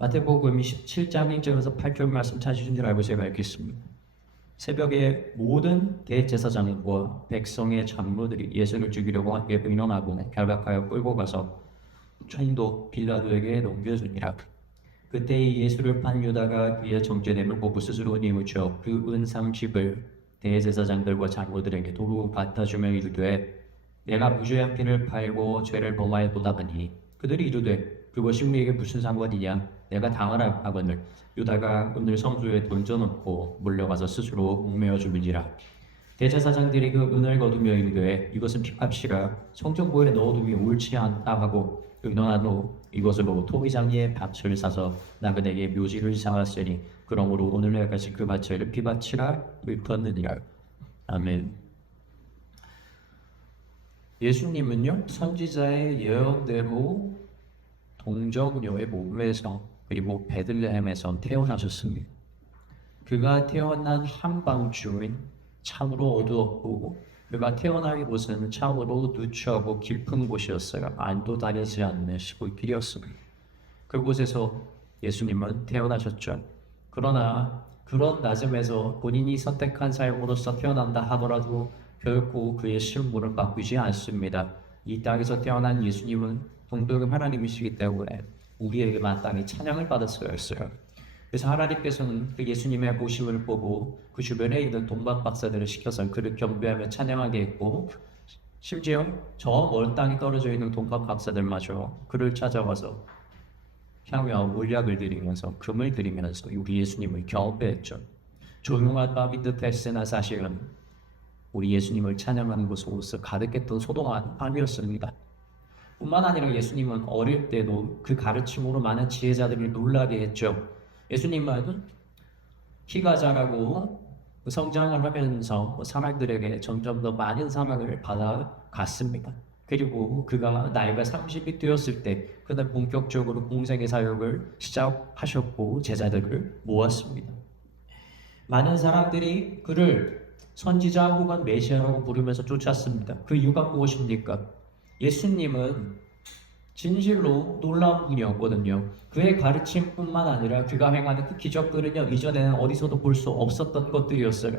마태복음 17장 1절에서 8절 말씀 찾으신 줄 알고 제가 읽겠습니다. 새벽에 모든 대제사장과 백성의 장로들이 예수를 죽이려고 함께 의논하고 결박하여 끌고 가서 총독 빌라도에게 넘겨주니라. 그때 예수를 판 유다가 그의 정죄됨을 보고 스스로 뉘우쳐 그 은 30을 대제사장들과 장로들에게 도로 갖다 주며 이르되 내가 무죄한 피를 팔고 죄를 범하였도다 하니 그들이 이르되 그것이 우리에게 무슨 상관이냐 내가 당하라 하거늘 유다가 오늘 성소에 던져놓고 몰려가서 스스로 목매어 죽으니라. 대제사장들이 그 은을 거두며 이르되 이것은 피값이라 성전고에 넣어두기 옳지 않다 하고 의논한 후 이것으로 토기장리의 밭을 사서 나그네에게 묘지를 삼았으니 그러므로 오늘날까지 그 밭을 피밭이라 일컫느니라. 아멘. 예수님은요 선지자의 예언대로 동정녀의 몸에서 그리고 베들레헴에서 태어나셨습니다. 그가 태어난 한밤중은 참으로 어두웠고 그가 태어나기 곳은 참으로 누추하고 깊은 곳이었어요. 안도 다니지 않는 시골길이었습니다. 그곳에서 예수님은 태어나셨죠. 그러나 그런 낮음에서 본인이 선택한 삶으로서 태어난다 하더라도 결코 그의 실물은 바뀌지 않습니다. 이 땅에서 태어난 예수님은 동독의 하나님이시기 때문에 우리에게 마땅히 찬양을 받을 수가 있어요. 그래서 하나님께서는 그 예수님의 모심을 보고 그 주변에 있는 동방 박사들을 시켜서 그를 경배하며 찬양하게 했고 심지어 저 먼 땅에 떨어져 있는 동방 박사들마저 그를 찾아와서 향유와 몰약을 드리면서 금을 드리면서 우리 예수님을 경배했죠. 조용한 밤인 듯했으나 사실은 우리 예수님을 찬양하는 곳으로서 가득했던 소동한 밤이었습니다. 뿐만 아니라 예수님은 어릴 때도 그 가르침으로 많은 지혜자들이 놀라게 했죠. 예수님은 키가 자라고 성장을 하면서 사람들에게 점점 더 많은 사랑을 받아갔습니다. 그리고 그가 나이가 30이 되었을 때 그는 본격적으로 공생의 사역을 시작하셨고 제자들을 모았습니다. 많은 사람들이 그를 선지자 혹은 메시아라고 부르면서 쫓았습니다. 그 이유가 무엇입니까? 예수님은 진실로 놀라운 분이었거든요. 그의 가르침뿐만 아니라 그가 행하는 그 기적들은요 이전에는 어디서도 볼 수 없었던 것들이었어요.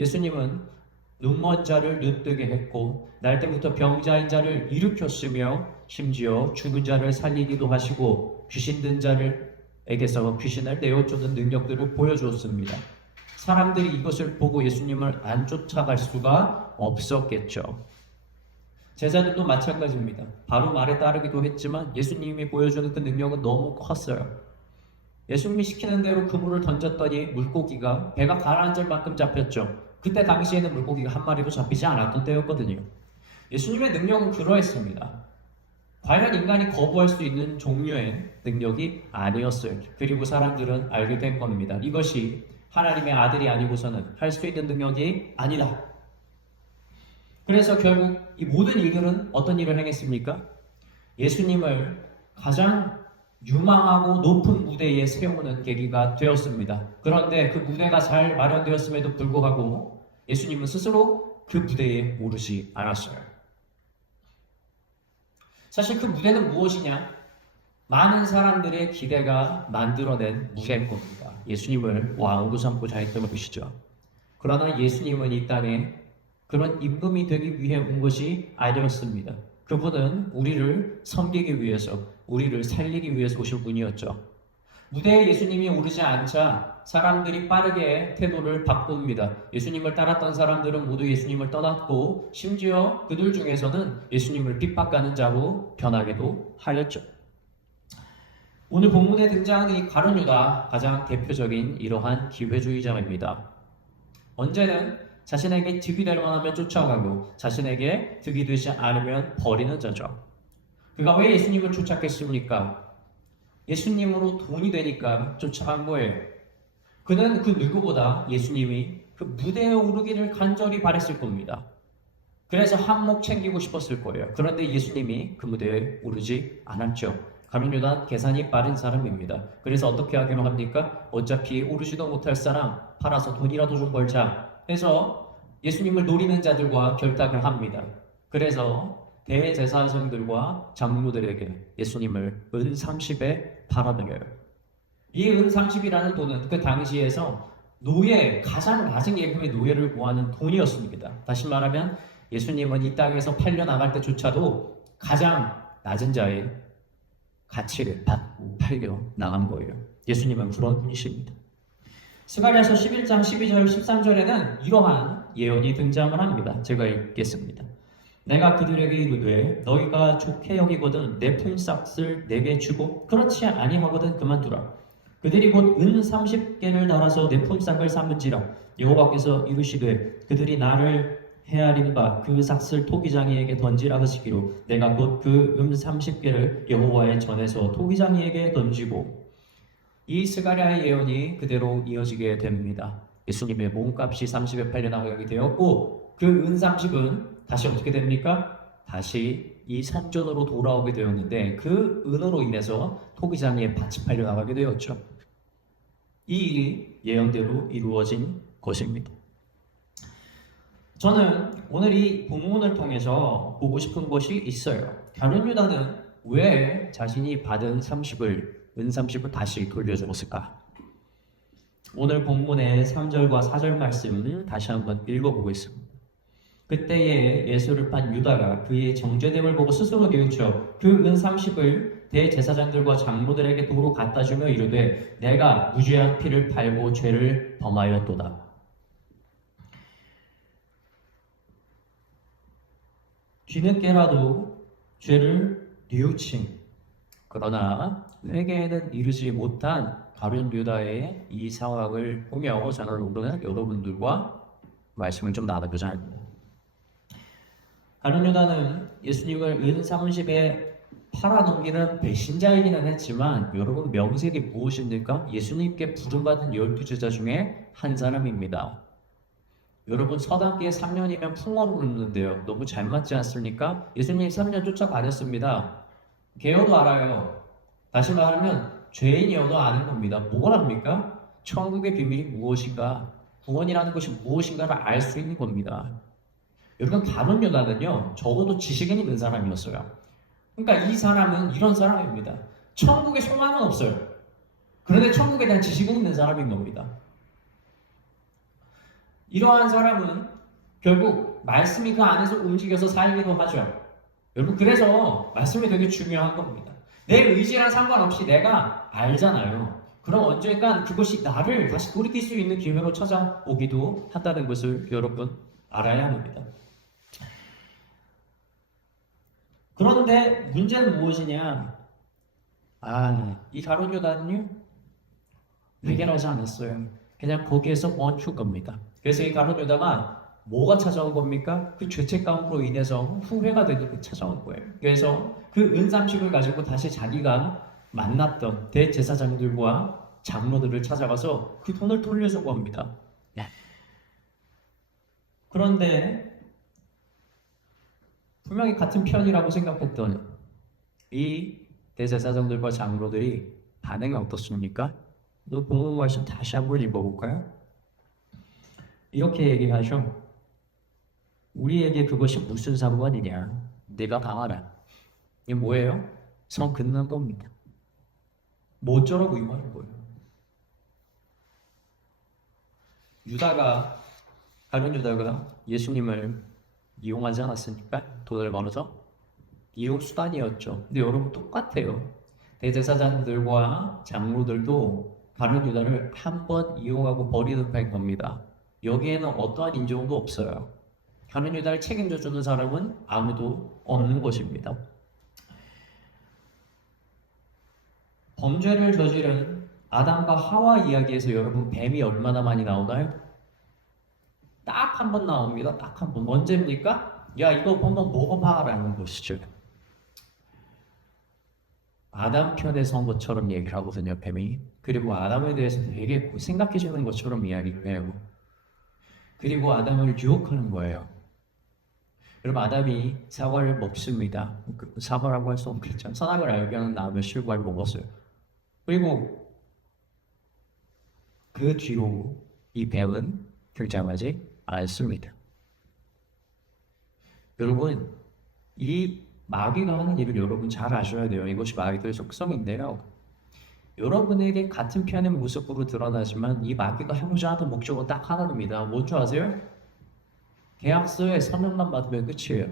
예수님은 눈먼 자를 눈뜨게 했고 날 때부터 병자인 자를 일으켰으며 심지어 죽은 자를 살리기도 하시고 귀신 든 자를에게서 귀신을 내어쫓는 능력들을 보여주었습니다. 사람들이 이것을 보고 예수님을 안 쫓아갈 수가 없었겠죠. 제자들도 마찬가지입니다. 바로 말에 따르기도 했지만 예수님이 보여주는 그 능력은 너무 컸어요. 예수님이 시키는 대로 그물을 던졌더니 물고기가 배가 가라앉을 만큼 잡혔죠. 그때 당시에는 물고기가 한 마리도 잡히지 않았던 때였거든요. 예수님의 능력은 그러했습니다. 과연 인간이 거부할 수 있는 종류의 능력이 아니었어요. 그리고 사람들은 알게 된 겁니다. 이것이 하나님의 아들이 아니고서는 할 수 있는 능력이 아니다. 그래서 결국 이 모든 일들은 어떤 일을 행했습니까? 예수님을 가장 유망하고 높은 무대에 세우는 계기가 되었습니다. 그런데 그 무대가 잘 마련되었음에도 불구하고 예수님은 스스로 그 무대에 오르지 않았어요. 사실 그 무대는 무엇이냐? 많은 사람들의 기대가 만들어낸 무대일 겁니다. 예수님을 왕으로 삼고자 했던 것이죠. 그러나 예수님은 이 땅에 그런 임금이 되기 위해 온 것이 아니었습니다. 그분은 우리를 섬기기 위해서, 우리를 살리기 위해서 오신 분이었죠. 무대에 예수님이 오르지 않자 사람들이 빠르게 태도를 바꿉니다. 예수님을 따랐던 사람들은 모두 예수님을 떠났고 심지어 그들 중에서는 예수님을 핍박하는 자로 변하기도 하였죠. 오늘 본문에 등장하는 이 가룟 유다 가장 대표적인 이러한 기회주의자입니다. 언제는 자신에게 득이 될 만하면 쫓아가고 자신에게 득이 되지 않으면 버리는 자죠. 그가 왜 예수님을 쫓았겠습니까? 예수님으로 돈이 되니까 쫓아간 거예요. 그는 그 누구보다 예수님이 그 무대에 오르기를 간절히 바랬을 겁니다. 그래서 한몫 챙기고 싶었을 거예요. 그런데 예수님이 그 무대에 오르지 않았죠. 가룟 유다는 계산이 빠른 사람입니다. 그래서 어떻게 하기로 합니까? 어차피 오르지도 못할 사람 팔아서 돈이라도 좀 벌자 해서 예수님을 노리는 자들과 결탁을 합니다. 그래서 대제사장들과 장로들에게 예수님을 은 30에 팔아먹여요. 이 은 30이라는 돈은 그 당시에서 노예, 가장 낮은 계급의 노예를 구하는 돈이었습니다. 다시 말하면 예수님은 이 땅에서 팔려 나갈 때조차도 가장 낮은 자의 가치를 받고 팔려 나간 거예요. 예수님은 그런 분이십니다. 스가랴서 11장 12절 13절에는 이러한 예언이 등장을 합니다. 제가 읽겠습니다. 내가 그들에게 이르되 너희가 좋게 여기거든 내 품삯을 내게 주고 그렇지 아니하거든 그만두라. 그들이 곧 은 30개를 달아서 내 품삯을 삼은지라. 여호와께서 이르시되 그들이 나를 헤아린 바 그 삭슬 토기장이에게 던지라 하시기로 내가 곧 그 30개를 여호와의 전에서 토기장이에게 던지고. 이 스가랴의 예언이 그대로 이어지게 됩니다. 예수님의 몸값이 30에 팔려 나가게 되었고 그 은 30은 다시 어떻게 됩니까? 다시 이 산전으로 돌아오게 되었는데 그 은으로 인해서 토기장에 밭이 팔려 나가게 되었죠. 이 일이 예언대로 이루어진 것입니다. 저는 오늘 이 본문을 통해서 보고 싶은 것이 있어요. 가룟 유다는 왜 자신이 받은 30을 은 30을 다시 돌려주었을까? 오늘 본문의 3절과 4절 말씀을 다시 한번 읽어보겠습니다. 그때에 예수를 판 유다가 그의 정죄됨을 보고 스스로 뉘우쳐 그 은 30을 대제사장들과 장로들에게 도로 갖다 주며 이르되 내가 무죄한 피를 팔고 죄를 범하였도다. 뒤늦게라도 죄를 뉘우친 그러나 회개에는 이르지 못한 가룟 유다의 이 상황을 보며 저는 오늘은 여러분들과 말씀을 좀 나누고자 합니다. 가룟 유다는 예수님을 은 30에 팔아넘기는 배신자이기는 했지만 여러분 명색이 무엇입니까? 예수님께 부름받은 12제자 중에 한 사람입니다. 여러분 서당기에 3년이면 풍어로 눕는데요. 너무 잘 맞지 않습니까? 예수님이 3년 쫓아다녔습니다. 개요도 알아요. 다시 말하면 죄인이어도 아는 겁니다. 뭐랍니까? 천국의 비밀이 무엇인가? 구원이라는 것이 무엇인가를 알 수 있는 겁니다. 여러분 가룟 유다는요 적어도 지식은 있는 사람이었어요. 그러니까 이 사람은 이런 사람입니다. 천국에 소망은 없어요. 그런데 천국에 대한 지식은 있는 사람인 겁니다. 이러한 사람은 결국 말씀이 그 안에서 움직여서 살기도 하죠. 여러분 그래서 말씀이 되게 중요한 겁니다. 내 의지랑 상관없이 내가 알잖아요. 그럼 언젠간 그것이 나를 다시 돌이킬 수 있는 기회로 찾아오기도 한다는 것을 여러분 알아야 합니다. 그런데 문제는 무엇이냐? 이 가룟 유다는요 회개를 하지 않았어요. 그냥 거기에서 멈춘 겁니다. 그래서 이 가룟 유다가 뭐가 찾아온 겁니까? 그 죄책감으로 인해서 후회가 되게 찾아온 거예요. 그래서 그 은 30을 가지고 다시 자기가 만났던 대제사장들과 장로들을 찾아가서 그 돈을 돌려준 겁니다. 그런데 분명히 같은 편이라고 생각했던 이 대제사장들과 장로들이 반응이 어떻습니까? 너 본문 말씀 다시 한번 읽어볼까요? 이렇게 얘기하죠. 우리에게 그것이 무슨 상관이냐? 네가 당하라. 이게 뭐예요? 성 긋는 겁니다. 뭐 어쩌라고 이 말인 거예요. 가룟 유다가 예수님을 이용하지 않았으니까 돈을 벌어서 이용 수단이었죠. 근데 여러분 똑같아요. 대제사장들과 장로들도 가룟 유다를 한 번 이용하고 버리는 겁니다. 여기에는 어떠한 인정도 없어요. 가룟 유다를 책임져 주는 사람은 아무도 없는 것입니다. 범죄를 저지른 아담과 하와 이야기에서 여러분 뱀이 얼마나 많이 나오나요? 딱 한 번 나옵니다. 딱 한 번. 언제입니까? 야 이거 한번 먹어봐라는 것이죠. 아담 편에 선 것처럼 얘기를 하거든요, 뱀이. 그리고 아담에 대해서 되게 생각해 주는 것처럼 이야기를 해요. 그리고 아담을 유혹하는 거예요. 여러분 아담이 사과를 먹습니다. 사과라고 할 수 없겠죠. 선악을 알게 하는 나무의 실과를 먹었어요. 그리고 그 뒤로 이 뱀은 등장하지 않습니다. 여러분 이 마귀가 하는 일을 여러분 잘 아셔야 돼요. 이것이 마귀의 속성인데요. 여러분에게 같은 편의 모습으로 드러나지만 이 마귀가 하고자 하는 목적은 딱 하나입니다. 뭔지 아세요? 계약서에 서명만 받으면 끝이에요.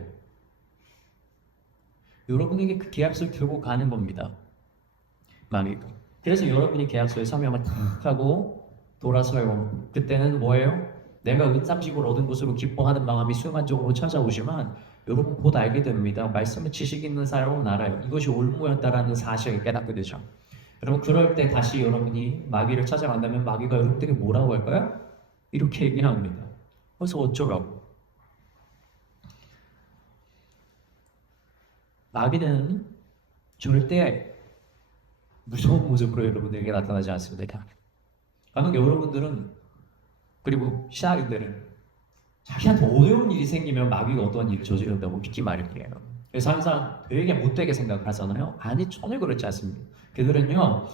여러분에게 그 계약서를 들고 가는 겁니다. 마귀가. 그래서 여러분이 계약서에 서명을 탁 하고 돌아서요. 그때는 뭐예요? 내가 은삼식을 얻은 것으로 기뻐하는 마음이 순간적으로 찾아오지만 여러분 곧 알게 됩니다. 말씀은 지식 있는 사람은 알아요. 이것이 올무였다라는 사실을 깨닫게 되죠. 여러분 그럴 때 다시 여러분이 마귀를 찾아간다면 마귀가 여러분들에게 뭐라고 할까요? 이렇게 얘기합니다. 그래서 어쩌라고? 마귀는 절대 무서운 모습으로 여러분에게 나타나지 않습니다. 만약 여러분들은 그리고 신학인들은 자기한테 어려운 일이 생기면 마귀가 어떠한 일을 저지른다고 믿기 마련이에요. 그래서 항상 되게 못되게 생각하잖아요. 아니 전혀 그렇지 않습니다. 그들은요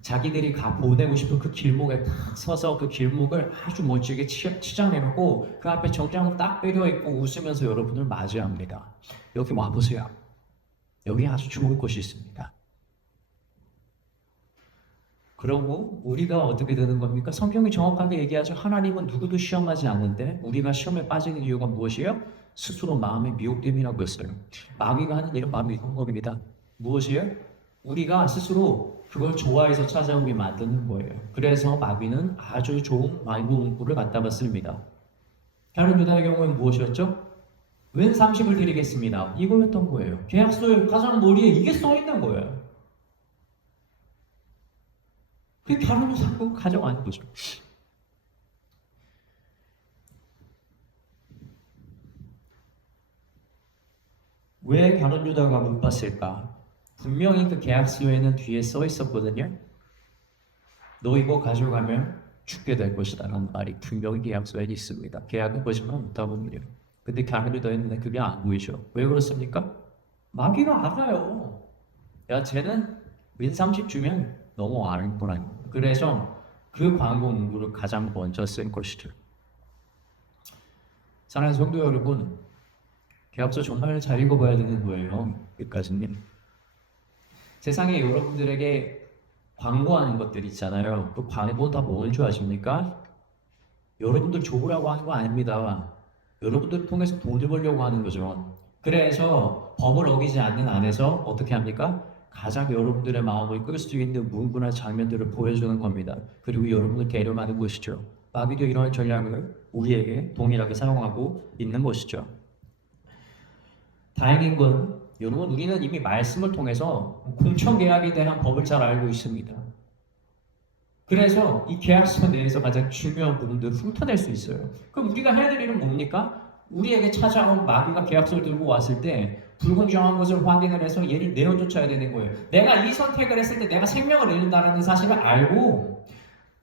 자기들이 가 보내고 싶은 그 길목에 딱 서서 그 길목을 아주 멋지게 치장해놓고 그 앞에 정장을 딱 빼려있고 웃으면서 여러분을 맞이합니다. 여기 와보세요. 여기 아주 좋은 곳이 있습니다. 그러고 우리가 어떻게 되는 겁니까? 성경이 정확하게 얘기하죠. 하나님은 누구도 시험하지 않는데 우리가 시험에 빠지는 이유가 무엇이에요? 스스로 마음의 미혹됨이라고 했어요. 마귀가 하는 일은 마음의 공격입니다. 무엇이에요? 우리가 스스로 그걸 좋아해서 찾아오게 만드는 거예요. 그래서 마귀는 아주 좋은 말문구를 갖다 받습니다. 다른 유다의 경우는 무엇이었죠? 웬 30을 드리겠습니다. 이거였던 거예요. 계약서의 가장 머리에 이게 써 있는 거예요. 그 결혼을 자꾸 가져가는 거죠. 왜 결혼 유다가 못 봤을까? 분명히 그 계약서에는 뒤에 써 있었거든요. 너 이거 가져가면 죽게 될 것이다 라는 말이 분명히 계약서에 있습니다. 계약은 거짓말 못하거든요. 근데 결혼 유다에는 그게 안 보이죠. 왜 그렇습니까? 마귀가 알아요. 야 쟤는 민30 주면 너무 아름보라는 거예요. 그래서 그 광고 문구를 가장 먼저 쓴 것이죠. 사랑하는 성도 여러분, 계약서 정말 잘 읽어봐야 되는 거예요. 여기까지는. 세상에 여러분들에게 광고하는 것들 있잖아요. 그 광고 다 뭘 줄 아십니까? 여러분들 좋으라고 하는 거 아닙니다. 여러분들을 통해서 돈을 벌려고 하는 거죠. 그래서 법을 어기지 않는 안에서 어떻게 합니까? 가장 여러분들의 마음을 끌 수 있는 문구나 장면들을 보여주는 겁니다. 그리고 여러분을 데려가는 것이죠. 마귀도 이러한 전략을 우리에게 동일하게 사용하고 있는 것이죠. 다행인 건 여러분 우리는 이미 말씀을 통해서 공청계약에 대한 법을 잘 알고 있습니다. 그래서 이 계약서 내에서 가장 중요한 부분들을 훑어낼 수 있어요. 그럼 우리가 해야 될 일은 뭡니까? 우리에게 찾아온 마귀가 계약서를 들고 왔을 때 불공정한 것을 확인을 해서 얘를 내어쫓아야 되는 거예요. 내가 이 선택을 했을 때 내가 생명을 잃는다는 사실을 알고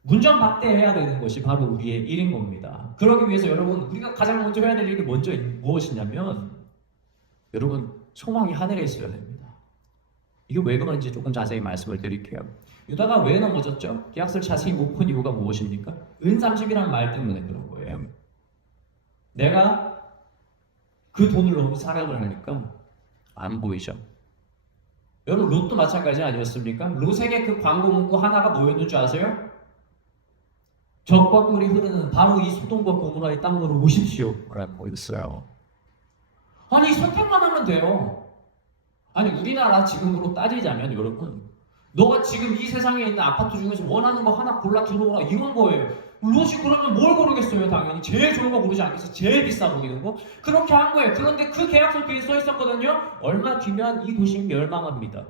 문전박대해야 되는 것이 바로 우리의 일인 겁니다. 그러기 위해서 여러분 우리가 가장 먼저 해야 될 일이 먼저 무엇이냐면 여러분 소망이 하늘에 있어야 됩니다. 이게 왜 그런지 조금 자세히 말씀을 드릴게요. 유다가 왜 넘어졌죠? 계약서를 자세히 못 본 이유가 무엇입니까? 은30이라는 말 때문에 그런 거예요. 내가 그 돈을 너무 사랑을 하니까 안 보이죠. 여러분 롯도 마찬가지 아니었습니까? 롯에게 그 광고 문구 하나가 뭐였는 줄 아세요? 적과 꿀이 흐르는 바로 이 소돔과 고모라의 땅으로 오십시오 라고 했어요. 아니 선택만 하면 돼요. 아니 우리나라 지금으로 따지자면 여러분 너가 지금 이 세상에 있는 아파트 중에서 원하는 거 하나 골라 들어오라 이런 거예요. 롯이 그러면 뭘 고르겠어요? 당연히 제일 좋은 거 고르지 않겠어? 제일 비싸 보이는 거? 그렇게 한 거예요. 그런데 그 계약서 뒤에 써 있었거든요. 얼마 뒤면 이 도시 멸망합니다.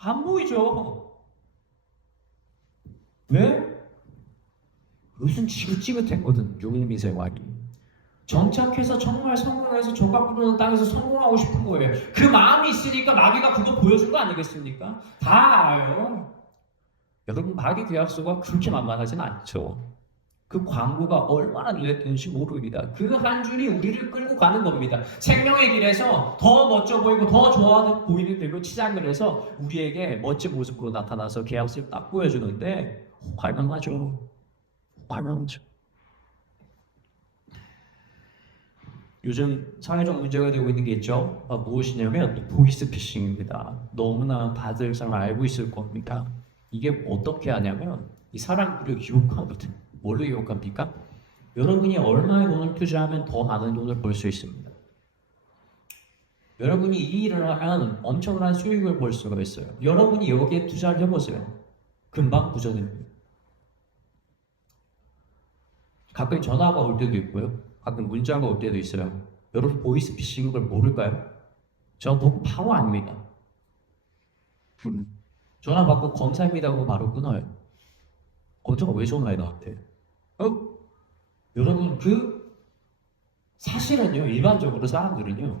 안 보이죠? 왜? 롯은 지긋지긋했거든. 용의 생활이. 정착해서 정말 성공해서 조각 부르는 땅에서 성공하고 싶은 거예요. 그 마음이 있으니까 마귀가 그거 보여준 거 아니겠습니까? 다 알아요. 여러분 마귀 계약서가 그렇게 만만하진 않죠. 그 광고가 얼마나 이랬는지 모릅니다. 그 한 줄이 우리를 끌고 가는 겁니다. 생명의 길에서 더 멋져 보이고 더 좋아 보이는 대로 치장을 해서 우리에게 멋진 모습으로 나타나서 계약서를 딱 보여주는데 활망하죠. 활망하죠. 요즘 사회적 문제가 되고 있는 게 있죠. 무엇이냐면 보이스피싱입니다. 너무나 다들 잘 알고 있을 겁니다. 이게 어떻게 하냐면 이 사람들을 유혹하거든. 뭘로 유혹합니까? 여러분이 얼마의 돈을 투자하면 더 많은 돈을 벌 수 있습니다. 여러분이 이 일을 하면 엄청난 수익을 벌 수가 있어요. 여러분이 여기에 투자를 해보세요. 금방 부자됩니다. 가끔 전화가 올 때도 있고요. 가끔 문자가 올 때도 있어요. 여러분 보이스피싱인 걸 모를까요? 저 보고 바로 압니다. 전화 받고 검사입니다 하고 바로 끊어요. 검사가 왜 전화해 나한테? 여러분 사실은요, 일반적으로 사람들은요,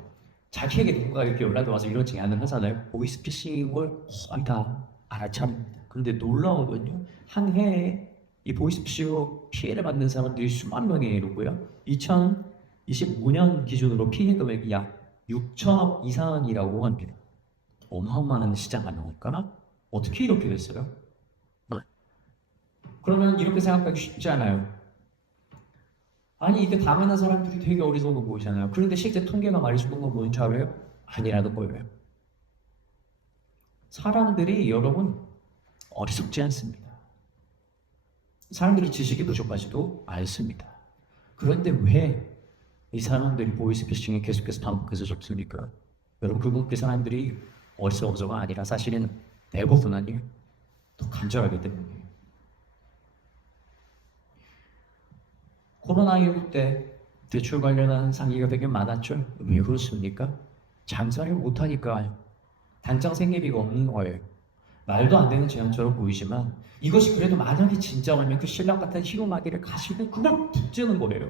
자기에게 누군가 이렇게 연락이 와서 이런 제안을 하잖아요. 보이스피싱을 거의 다 알아차립니다. 그런데 놀라운 건요, 한 해에 이 보이스피싱으로 피해를 받는 사람들이 수만 명에 이르고요. 2025년 기준으로 피해 금액이 약 6천억 이상이라고 하는데 어마어마한 시장 아닙니까? 어떻게 이렇게 됐어요? 그러면 이렇게 생각하기 쉽지 않아요. 아니 이게 당하는 사람들이 되게 어리석어 보이잖아요. 그런데 실제 통계가 말해주는 건 뭔지 알아요? 아니라는 거예요. 사람들이 여러분 어리석지 않습니다. 사람들이 지식이 부족하지도 않습니다. 그런데 왜 이 사람들이 보이스피싱에 계속해서 반복해서 접습니까? 여러분 그 사람들이 어리석어서가 아니라 사실은 대부분은 더 간절하기 때문이에요. 코로나19 때 대출 관련한 상기가 되게 많았죠. 왜 그렇습니까? 장사를 못하니까 당장 생계비가 없는 거예요. 말도 안 되는 제안처럼 보이지만 이것이 그래도 만약에 진짜라면 그 신랑 같은 희망하기를 가시는 그걸 붙드는 거예요.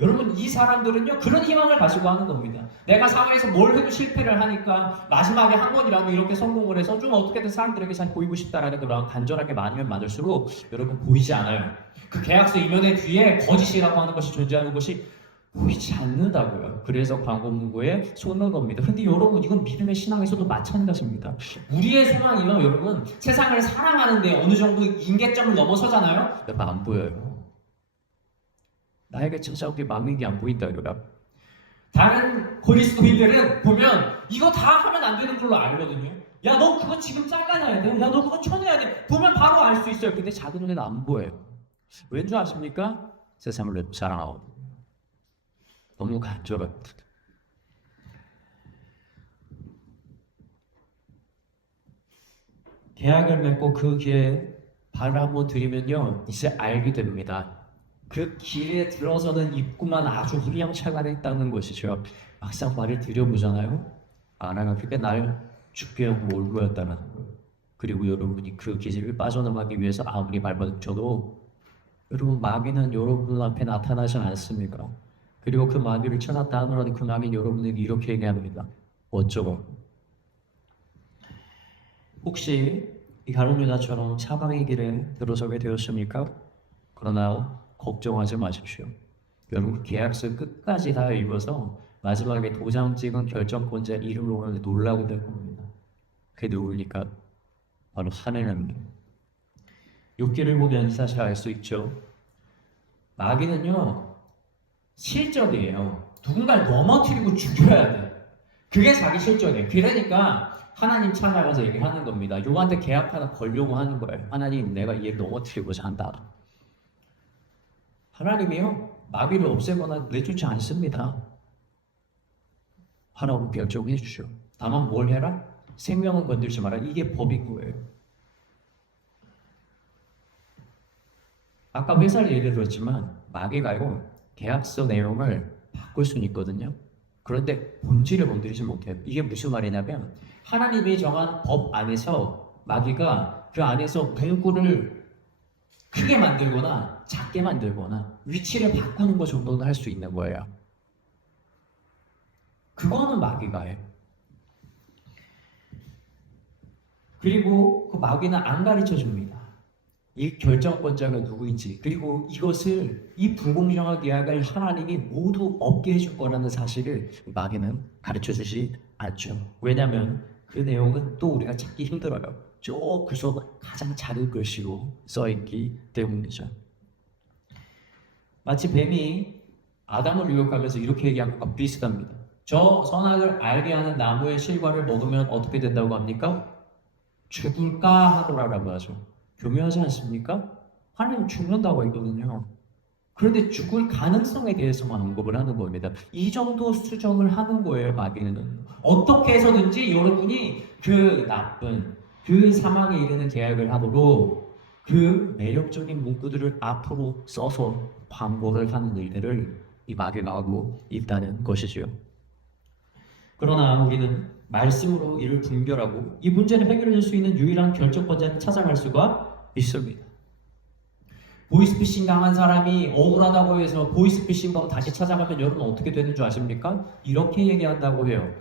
여러분 이 사람들은요 그런 희망을 가지고 하는 겁니다. 내가 사회에서 뭘 해도 실패를 하니까 마지막에 한 번이라도 이렇게 성공을 해서 좀 어떻게든 사람들에게 잘 보이고 싶다라는 그런 간절하게 많으면 많을수록 여러분 보이지 않아요. 그 계약서 이면에 뒤에 거짓이라고 하는 것이 존재하는 것이 보이지 않는다고요. 그래서 광고 문구에 쏟는 겁니다. 근데 여러분 이건 믿음의 신앙에서도 마찬가지입니다. 우리의 소망이요 여러분 세상을 사랑하는데 어느 정도 임계점을 넘어서잖아요. 여러분 안 보여요. 나에게 찾아오게 망명이 안 보인다 이거라. 다른 그리스도인들은 보면 이거 다 하면 안 되는 걸로 알거든요. 야 너 그거 지금 잘라놔야 돼. 야 너 그거 쳐내야 돼. 보면 바로 알 수 있어요. 근데 작은 눈에는 안 보여요. 왠지 아십니까? 세상을 사랑하고 너무 간절합니다. 계약을 맺고 그 길에 발을 한번 들이면요 이제 알게 됩니다. 그 길에 들어서는 입구만 아주 후리형차가 있다는 것이죠. 막상 발을 들여보잖아요. 아나가 그게 날 죽게 하고 올 거였다는 거예요. 그리고 여러분이 그 길을 빠져나가기 위해서 아무리 밟아쳐도 여러분 마귀는 여러분 앞에 나타나지 않습니까? 그리고 그 마귀를 쳐놨다 하더라도 그 마귀는 여러분에게 이렇게 얘기합니다. 어쩌고 혹시 이 가룟유다처럼 사방의 길에 들어서게 되었습니까? 그러나 걱정하지 마십시오. 여러분 계약서 끝까지 다 읽어서 마지막에 도장 찍은 결정권자 이름을 오늘 놀라고 될 겁니다. 그게 누구니까? 바로 하느님입니다. 욥기를 보면 사실 알 수 있죠. 마귀는요 실적이에요. 누군가를 넘어뜨리고 죽여야 돼. 그게 자기 실적이에요. 그러니까 하나님 찾아가서 얘기하는 겁니다. 욥한테 계약 하나 걸려고 하는 거예요. 하나님 내가 얘 넘어뜨리고자 한다. 하나님이요 마귀를 없애거나 내쫓지 않습니다. 하나님 결정해 주시오. 다만 뭘 해라? 생명은 건들지 마라. 이게 법인 거예요. 아까 회사를 예를 들었지만 마귀가요 계약서 내용을 바꿀 수는 있거든요. 그런데 본질을 건드리지 못해요. 이게 무슨 말이냐면 하나님이 정한 법 안에서 마귀가 그 안에서 문구를 크게 만들거나 작게 만들거나 위치를 바꾸는 것 정도는 할 수 있는 거예요. 그거는 마귀가 해요. 그리고 그 마귀는 안 가르쳐 줍니다. 이 결정권자가 누구인지, 그리고 이것을 이 불공정한 계약을 하나님이 모두 없게 해줄 거라는 사실을 마귀는 가르쳐 주지 않죠. 왜냐하면 그 내용은 또 우리가 찾기 힘들어요. 저 구석 가장 작은 글씨로 써있기 때문이죠. 마치 뱀이 아담을 유혹하면서 이렇게 얘기한 것과 비슷합니다. 저 선악을 알게 하는 나무의 실과를 먹으면 어떻게 된다고 합니까? 죽을까 하더라라고 하죠. 교묘하지 않습니까? 하나님 죽는다고 했거든요. 그런데 죽을 가능성에 대해서만 언급을 하는 겁니다. 이 정도 수정을 하는 거예요, 마귀는. 어떻게 해서든지 여러분이 그 나쁜, 그 사망에 이르는 계약을 하도록 그 매력적인 문구들을 앞으로 써서 반복을 하는 일들을 이 마귀가 하고 있다는 것이지요. 그러나 우리는 말씀으로 이를 분별하고 이 문제를 해결해 줄 수 있는 유일한 결정권자를 찾아갈 수가 있습니다. 보이스피싱 당한 사람이 억울하다고 해서 보이스피싱하고 다시 찾아가면 여러분 어떻게 되는 줄 아십니까? 이렇게 얘기한다고 해요.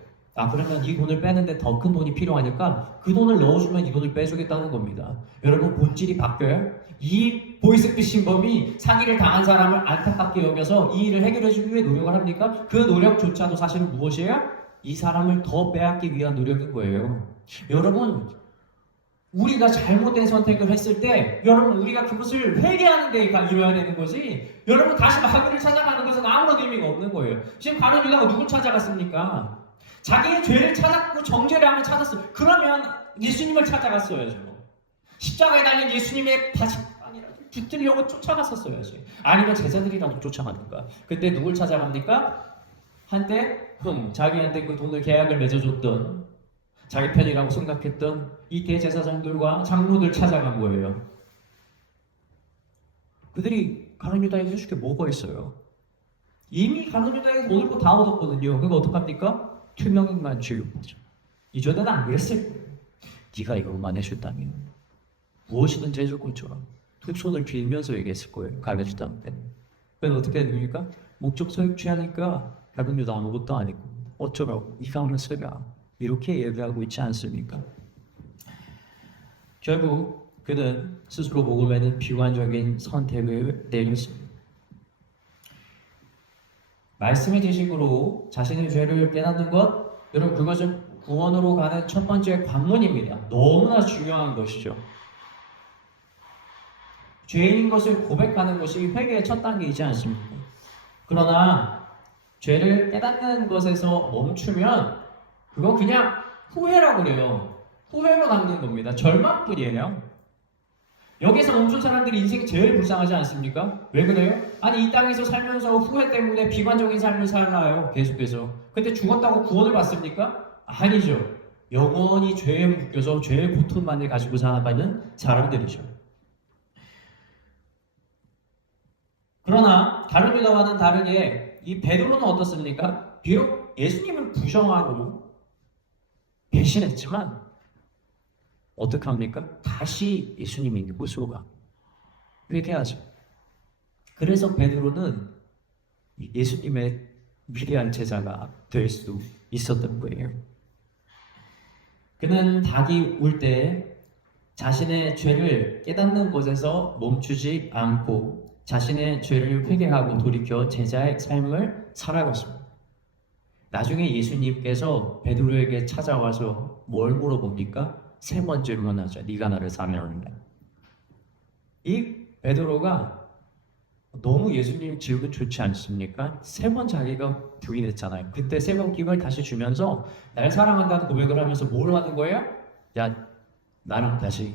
그러면 이 돈을 빼는데 더 큰 돈이 필요하니까 그 돈을 넣어주면 이 돈을 빼주겠다는 겁니다. 여러분 본질이 바뀌어요? 이 보이스피싱범이 사기를 당한 사람을 안타깝게 여겨서 이 일을 해결해주기 위해 노력을 합니까? 그 노력조차도 사실은 무엇이에요? 이 사람을 더 빼앗기 위한 노력인 거예요. 여러분 우리가 잘못된 선택을 했을 때 여러분 우리가 그것을 회개하는 데가 이루어야 되는 거지 여러분 다시 마귀를 찾아가는 것은 아무런 의미가 없는 거예요. 지금 가룟 유다가 누굴 찾아갔습니까? 자기의 죄를 찾았고 정죄를 한번 찾았어요. 그러면 예수님을 찾아갔어야죠. 십자가에 달린 예수님의 바지판이라도 붙들려고 쫓아갔었어야지. 아니면 제자들이라도 쫓아가든가. 그때 누굴 찾아갑니까? 한때 자기한테 그 돈을 계약을 맺어줬던 자기 편이라고 생각했던 이 대제사장들과 장로들 찾아간 거예요. 그들이 가룟 유다에게 해줄 게 뭐가 있어요? 이미 가룟 유다에게 돈을 다 얻었거든요. 그거 어떡합니까? 투명인만 취급하죠. 이전에는 안 그랬을 거예요. 네가 이것만 해줬다면 무엇이든지 해줄 것처럼 두 손을 빌면서 얘기했을 거예요. 가르쳐주다는 때는. 그래서 어떻게 됩니까? 목적 소액 취하니까 가룟 유다 아무것도 아니고 어쩌라고 네가 하면 쓰라 이렇게 얘기하고 있지 않습니까? 결국 그는 스스로 목을 매는 비관적인 선택을 내렸습니다. 말씀의 지식으로 자신의 죄를 깨닫는 것, 여러분 그것은 구원으로 가는 첫 번째 관문입니다. 너무나 중요한 것이죠. 죄인 것을 고백하는 것이 회개의 첫 단계이지 않습니까? 그러나 죄를 깨닫는 것에서 멈추면 그건 그냥 후회라고 그래요. 후회로 남는 겁니다. 절망뿐이에요. 여기서 멈춘 사람들이 인생이 제일 불쌍하지 않습니까? 왜 그래요? 아니 이 땅에서 살면서 후회 때문에 비관적인 삶을 살아요. 계속해서. 근데 죽었다고 구원을 받습니까? 아니죠. 영원히 죄에 묶여서 죄의 고통만을 가지고 살아가는 사람들이죠. 그러나 다른 유다와는 다르게 이 베드로는 어떻습니까? 비록 예수님을 부정하고 배신했지만 어떻게 합니까? 다시 예수님이 모습과 회개하죠. 그래서 베드로는 예수님의 위대한 제자가 될 수 있었던 거예요. 그는 닭이 울 때 자신의 죄를 깨닫는 곳에서 멈추지 않고 자신의 죄를 회개하고 돌이켜 제자의 삶을 살아갔습니다. 나중에 예수님께서 베드로에게 찾아와서 뭘 물어봅니까? 세 번 질문하죠. 네가 나를 사랑하느냐? 이 베드로가 너무 예수님 질문 좋지 않습니까? 세 번 자기가 부인했잖아요. 그때 세 번 기회를 다시 주면서 날 사랑한다는 고백을 하면서 뭘 하는 거예요? 야, 나랑 다시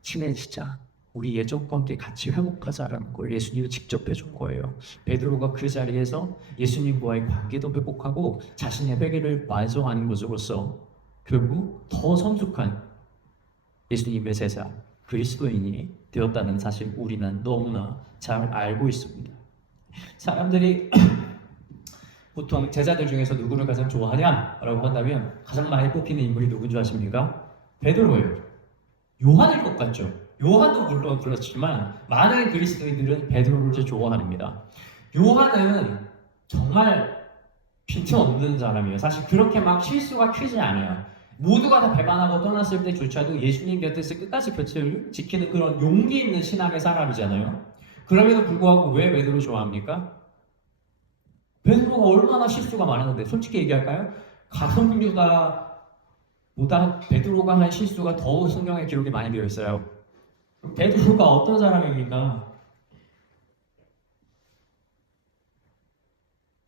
친해지자. 우리 예전과 함께 같이 회복하자라는 걸 예수님이 직접 해준 거예요. 베드로가 그 자리에서 예수님과의 관계도 회복하고 자신의 회개를 완성하는 것으로서 결국 더 성숙한 예수님의 제자 그리스도인이 되었다는 사실 우리는 너무나 잘 알고 있습니다. 사람들이 보통 제자들 중에서 누구를 가장 좋아하냐라고 한다면 가장 많이 뽑히는 인물이 누군지 아십니까? 베드로예요. 요한일 것 같죠? 요한도 물론 그렇지만 많은 그리스도인들은 베드로를 좋아합니다. 요한은 정말 빈틈없는 사람이에요. 사실 그렇게 막 실수가 크지 않아요. 모두가 다 배반하고 떠났을 때조차도 예수님 곁에서 끝까지 곁을 지키는 그런 용기 있는 신앙의 사람이잖아요. 그럼에도 불구하고 왜 베드로 좋아합니까? 베드로가 얼마나 실수가 많았는데 솔직히 얘기할까요? 가룟 유다보다 베드로가 한 실수가 더 성경의 기록이 많이 되어 있어요. 베드로가 어떤 사람입니까?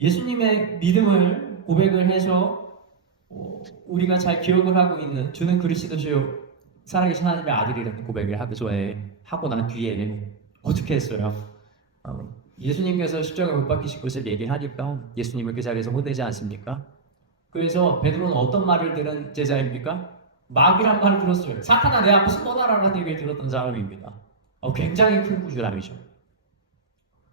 예수님의 믿음을 고백을 해서 우리가 잘 기억을 하고 있는 주는 그리스도시요 살아계신 하나님의 아들이라는 고백을 하고 난 뒤에 어떻게 했어요? 예수님께서 십자가 못 박히신 것을 얘기하니까 예수님을 그 자리에서 혼내지 않습니까? 그래서 베드로는 어떤 말을 들은 제자입니까? 마귀란 말을 들었어요. 사탄아 내 앞에서 떠나라라는 얘기를 들었던 사람입니다. 굉장히 큰 구주람이죠.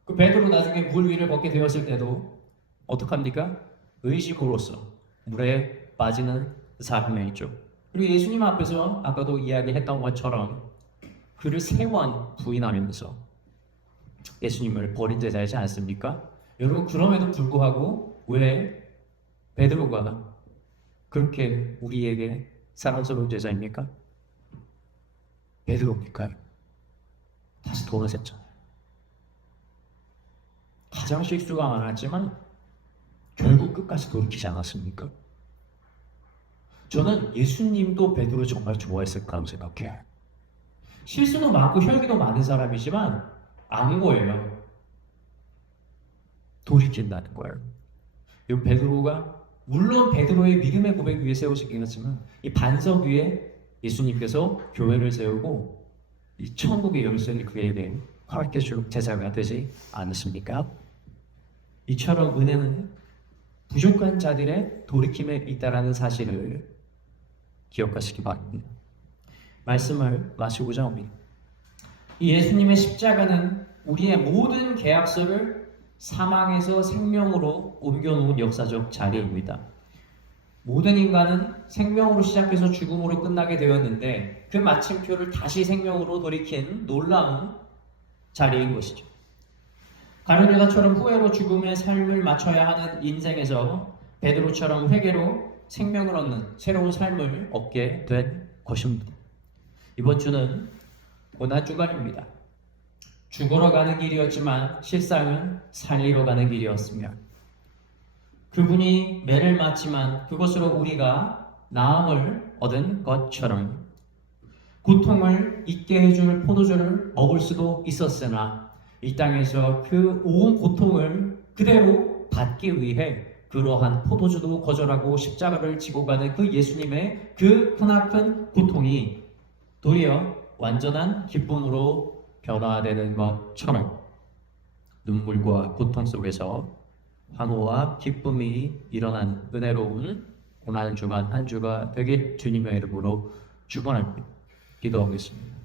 그 베드로 나중에 물 위를 걷게 되었을 때도 어떡합니까? 의식으로서 물에 빠지는 사람이 있죠. 그리고 예수님 앞에서 아까도 이야기했던 것처럼 그를 3번 부인하면서 예수님을 버린 제자이지 않습니까? 여러분 그럼에도 불구하고 왜 베드로가 그렇게 우리에게 사랑스러운 제자입니까? 베드로입니까? 다시 돌아섰잖아요. 가장 실수가 많았지만 결국 끝까지 돌이키지 않았습니까? 저는 예수님도 베드로 정말 좋아했을 거라고 생각해요. 실수도 많고 혈기도 많은 사람이지만 안 거예요. 돌이킨다는 거예요. 이 베드로가 물론 베드로의 믿음의 고백 위에 세우시긴 했지만 이 반석 위에 예수님께서 교회를 세우고 이 천국의 열쇠를 그에게 허락해 줄 제자가 되지 않으십니까? 이처럼 은혜는 부족한 자들의 돌이킴에 있다라는 사실을 기억하시기 바랍니다. 말씀을 마치고자 합니다. 이 예수님의 십자가는 우리의 모든 계약서를 사망에서 생명으로 옮겨놓은 역사적 자리입니다. 모든 인간은 생명으로 시작해서 죽음으로 끝나게 되었는데 그 마침표를 다시 생명으로 돌이킨 놀라운 자리인 것이죠. 가룟유다처럼 후회로 죽음의 삶을 맞춰야 하는 인생에서 베드로처럼 회개로 생명을 얻는 새로운 삶을 얻게 된 것입니다. 이번 주는 고난주간입니다. 죽으러 가는 길이었지만 실상은 살리러 가는 길이었으며 그분이 매를 맞지만 그것으로 우리가 나음을 얻은 것처럼 고통을 잊게 해줄 포도주를 먹을 수도 있었으나 이 땅에서 그 온 고통을 그대로 받기 위해 그러한 포도주도 거절하고 십자가를 지고 가는 그 예수님의 그 크나큰 고통이 도리어 완전한 기쁨으로 변화되는 것처럼 눈물과 고통 속에서 환호와 기쁨이 일어난 은혜로운 고난주간 한 주가 되길 주님의 이름으로 축원합니다. 기도하겠습니다.